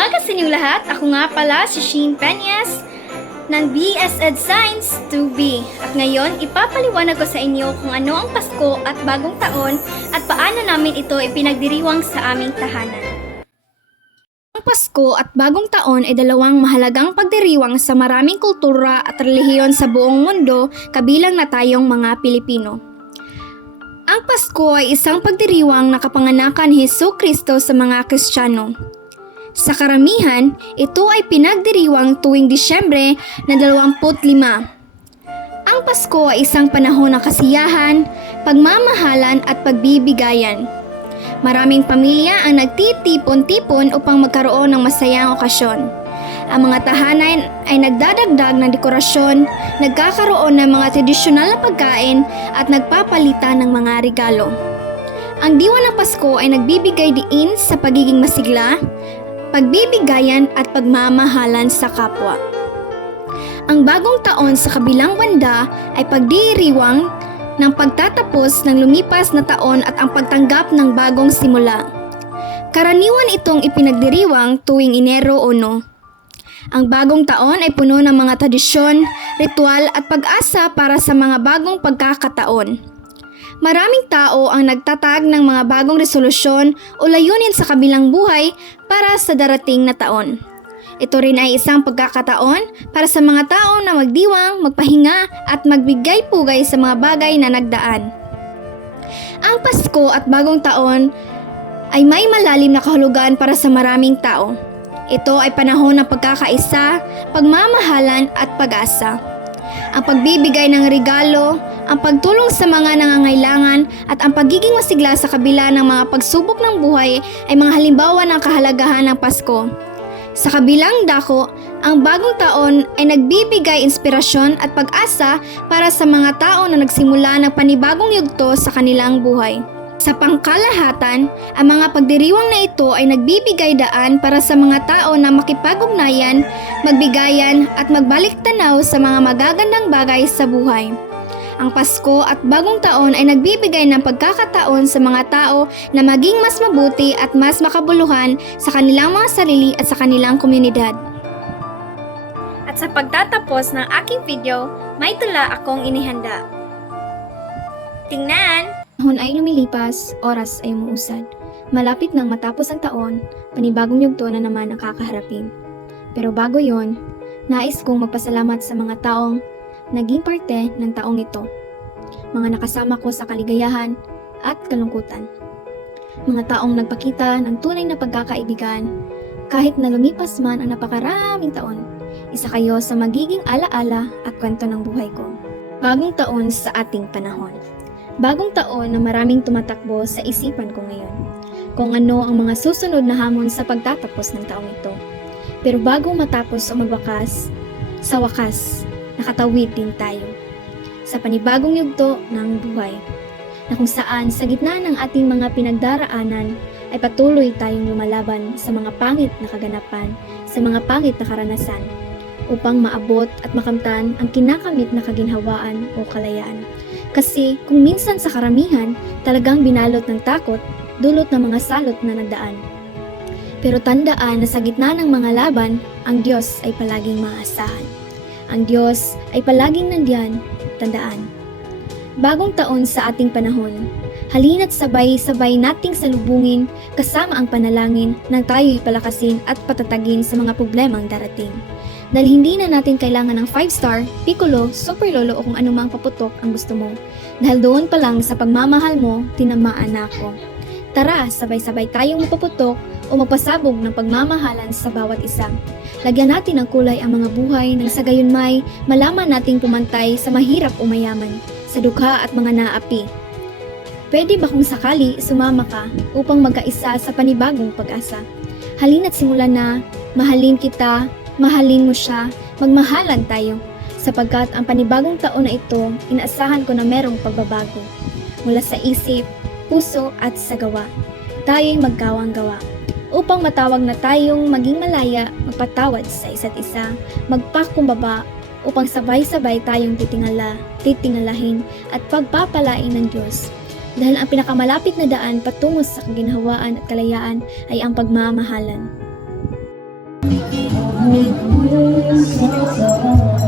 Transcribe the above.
umaga sa inyong lahat. Ako nga pala si Sheen Peñas ng BS Ed Science 2B. At ngayon, ipapaliwanag ko sa inyo kung ano ang Pasko at Bagong Taon at paano namin ito ipinagdiriwang sa aming tahanan. Ang Pasko at Bagong Taon ay dalawang mahalagang pagdiriwang sa maraming kultura at relihiyon sa buong mundo, kabilang na tayong mga Pilipino. Ang Pasko ay isang pagdiriwang na kapanganakan ni Jesucristo sa mga Kristiyano. Sa karamihan, ito ay pinagdiriwang tuwing Disyembre na 25. Ang Pasko ay isang panahon ng kasiyahan, pagmamahalan at pagbibigayan. Maraming pamilya ang nagtitipon-tipon upang magkaroon ng masayang okasyon. Ang mga tahanan ay nagdadagdag ng dekorasyon, nagkakaroon ng mga tradisyonal na pagkain at nagpapalitan ng mga regalo. Ang diwa ng Pasko ay nagbibigay diin sa pagiging masigla, pagbibigayan at pagmamahalan sa kapwa. Ang Bagong Taon sa kabilang banda ay pagdiriwang ng pagtatapos ng lumipas na taon at ang pagtanggap ng bagong simula. Karaniwan itong ipinagdiriwang tuwing Enero 1. Ang Bagong Taon ay puno ng mga tradisyon, ritual at pag-asa para sa mga bagong pagkakataon. Maraming tao ang nagtatag ng mga bagong resolusyon o layunin sa kabilang buhay para sa darating na taon. Ito rin ay isang pagkakataon para sa mga tao na magdiwang, magpahinga at magbigay pugay sa mga bagay na nagdaan. Ang Pasko at Bagong Taon ay may malalim na kahulugan para sa maraming tao. Ito ay panahon ng pagkakaisa, pagmamahalan at pag-asa. Ang pagbibigay ng regalo, ang pagtulong sa mga nangangailangan at ang pagiging masigla sa kabila ng mga pagsubok ng buhay ay mga halimbawa ng kahalagahan ng Pasko. Sa kabilang dako, ang Bagong Taon ay nagbibigay inspirasyon at pag-asa para sa mga tao na nagsimula ng panibagong yugto sa kanilang buhay. Sa pangkalahatan, ang mga pagdiriwang na ito ay nagbibigay daan para sa mga tao na makipag-ugnayan, magbigayan at magbalik-tanaw sa mga magagandang bagay sa buhay. Ang Pasko at Bagong Taon ay nagbibigay ng pagkakataon sa mga tao na maging mas mabuti at mas makabuluhan sa kanilang mga sarili at sa kanilang komunidad. At sa pagtatapos ng aking video, may tula akong inihanda. Tingnan! Panahon ay lumilipas, oras ay umuusad. Malapit nang matapos ang taon, panibagong yugto na naman ang kakaharapin. Pero bago yon, nais kong magpasalamat sa mga taong naging parte ng taong ito. Mga nakasama ko sa kaligayahan at kalungkutan. Mga taong nagpakita ng tunay na pagkakaibigan kahit na lumipas man ang napakaraming taon. Isa kayo sa magiging alaala at kwento ng buhay ko. Bagong taon sa ating panahon. Bagong taon na maraming tumatakbo sa isipan ko ngayon. Kung ano ang mga susunod na hamon sa pagtatapos ng taong ito. Pero bago matapos o magwakas, sa wakas, nakatawid din tayo. Sa panibagong yugto ng buhay. Na kung saan sa gitna ng ating mga pinagdaraanan ay patuloy tayong lumalaban sa mga pangit na kaganapan, sa mga pangit na karanasan, upang maabot at makamtan ang kinakamit na kaginhawaan o kalayaan. Kasi kung minsan sa karamihan talagang binalot ng takot, dulot ng mga salot na nagdaan. Pero tandaan na sa gitna ng mga laban, ang Diyos ay palaging maaasahan. Ang Diyos ay palaging nandiyan, tandaan. Bagong taon sa ating panahon, halina't sabay-sabay nating salubungin kasama ang panalangin nang tayo'y palakasin at patatagin sa mga problemang darating. Dahil hindi na natin kailangan ng 5-star, piccolo, super lolo o kung anumang paputok ang gusto mo. Dahil doon pa lang sa pagmamahal mo, tinamaan na ako. Tara, sabay-sabay tayong mapaputok o magpasabog ng pagmamahalan sa bawat isa. Lagyan natin ng kulay ang mga buhay nang sa gayon may malaman nating pumantay sa mahirap o mayaman, sa dukha at mga naapi. Pwede ba kung sakali sumama ka upang magkaisa sa panibagong pag-asa? Halina't simulan na, mahalin kita, mahalin mo siya, magmahalan tayo, sapagkat ang panibagong taon na ito, inaasahan ko na merong pagbabago. Mula sa isip, puso at sa gawa, tayo'y magkawang-gawa. Upang matawag na tayong maging malaya, magpatawad sa isa't isa, magpakumbaba, upang sabay-sabay tayong titingalahin at pagpapalain ng Diyos. Dahil ang pinakamalapit na daan patungo sa kaginhawaan at kalayaan ay ang pagmamahalan.